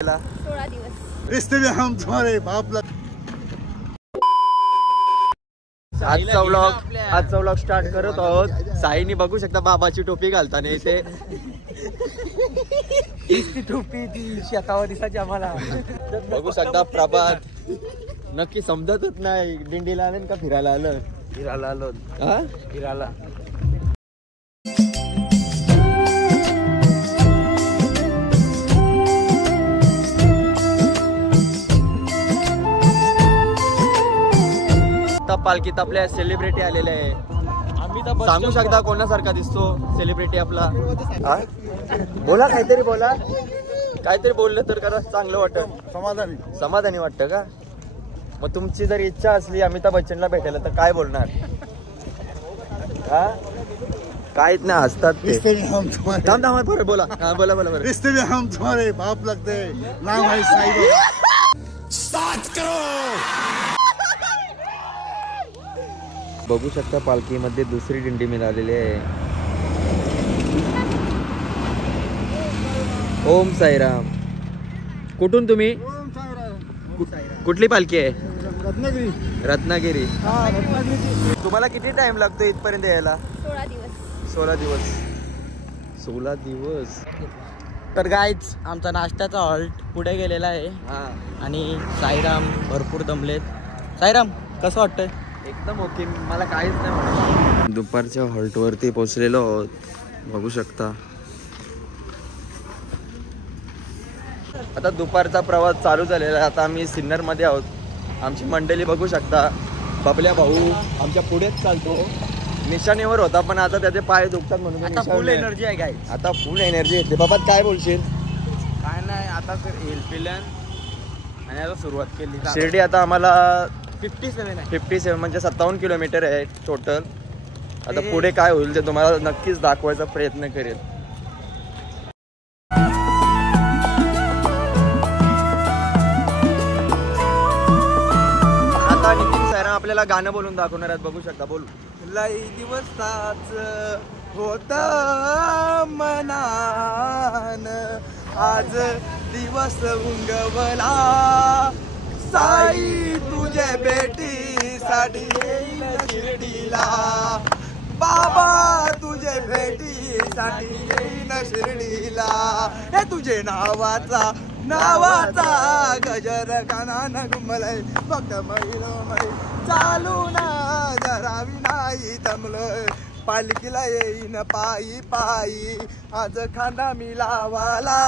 16 दिवस रिश्ते में हम तुम्हारे बाप लग। आजचा व्लॉग स्टार्ट करत आहोत. साईनी बघू शकता बाबाची टोपी घालताना इथे. ती टोपी ती शेतावर दिसायची आम्हाला. बघू शकता प्रभात नक्की समजतच नाही दिंडीला आलं का फिरायला आलं. फिरायला आलो. हा फिरायला पालखीत आपल्या सेलिब्रिटी आलेले आहे. आम्ही तर सांगू शकता कोणासारखा दिसतो सेलिब्रिटी आपला. बोला काहीतरी बोला. काहीतरी बोललं तर करा चांगलं वाटत. समाधानी वाटतं का. मग तुमची जर इच्छा असली अमिताभ बच्चनला भेटायला तर काय बोलणार. हा काहीच नाही हसतात ते. बरं बोला. हा बोला बोला बरं. रिश्ते में हम तुम्हारे बाप लगते नाम है साई बाबा. स्टार्ट करो. बघू शकता पालखीमध्ये दुसरी दिंडी मिळालेली आहे. ओम साईराम. कुठून तुम्ही. कुठली पालखी आहे. रत्नागिरी. तुम्हाला किती टाइम लागतो इथपर्यंत यायला. 16 दिवस. तर गाईच आमचा नाश्त्याचा हॉल्ट पुढे गेलेला आहे. आणि साईराम भरपूर दमलेत. साईराम कसं वाटतंय. एकदम ओके. मला काहीच नाही म्हणत. दुपारच्या हॉल्ट वरती पोहोचलेलो आहोत. बघू शकता आता दुपारचा प्रवास चालू झालेला आहे. आता आम्ही सिन्नर मध्ये आहोत. आमची मंडळी बघू शकता. बबल्या भाऊ आमच्या पुढेच चालतो. निशाणीवर होता पण आता त्याचे पाय दुखतात म्हणून फुल एनर्जी आहे गाई. आता फुल एनर्जी येते. बाबा काय बोलशील. काय नाही आता तर येईल प्लॅन आणि आता सुरुवात केली. शिर्डी आता आम्हाला 57 म्हणजे 57 किलोमीटर आहे टोटल. आता पुढे काय होईल ते तुम्हाला नक्कीच दाखवायचा प्रयत्न करेल. आता नितीन साईराम आपल्याला गाणं बोलून दाखवणार आहेत. बघू शकता. बोल. लई दिवसाच होत मनान आज दिवस उंगवला. साई तुझे भेटीसाठी येईन शिर्डीला. बाबा तुझे भेटीसाठी येईन शिर्डीला. हे तुझे नावाचा गजर कानान घुमलय. फक्त मैलोमय चालून जरावी नाही दमलय. पालखीला येईन पायी पायी आज खांदा मिलावाला.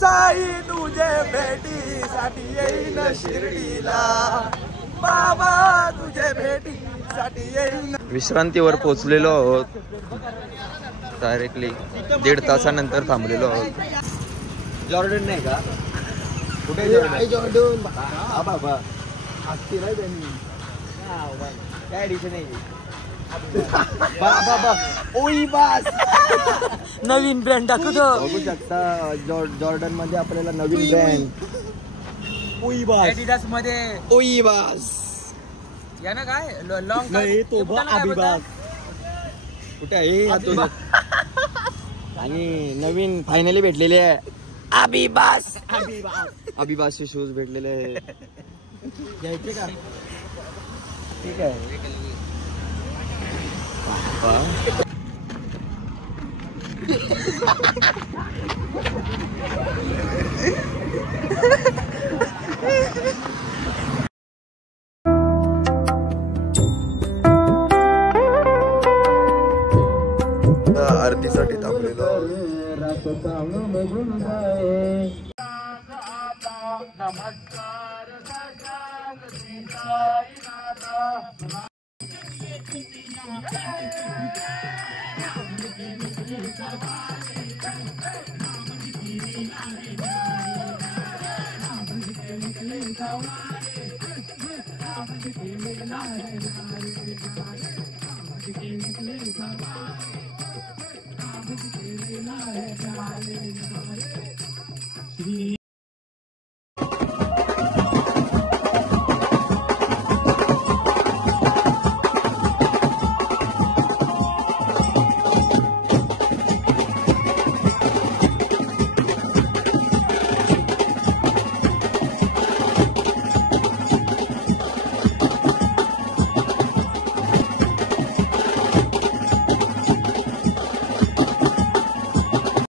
साई तुझे भेटीसाठी येईन शिर्डीला. बाबा तुझे भेटीसाठी येईन. विश्रांतीवर पोहोचलेलो आहोत. डायरेक्टली 1.5 तासानंतर थांबलेलो आहोत. जॉर्डन नाही का. कुठे जॉर्डन. हा बाबा असतील आहे त्यांनी. काय ॲडिशन आहे. ओई बास नवीन ब्रँड दाखवतो. बघू शकता जॉर्डन मध्ये आपल्याला नवीन ब्रँड ओई बास. एडिडास मध्ये ओई बास. या ना काय लॉंग नाही तो अभिबास. कुठे आहे. आणि नवीन फायनली भेटलेले आहे अभिबासचे शूज भेटलेले आहे. घ्यायचे का. ठीक आहे. आरतीसाठी थांबलेलो.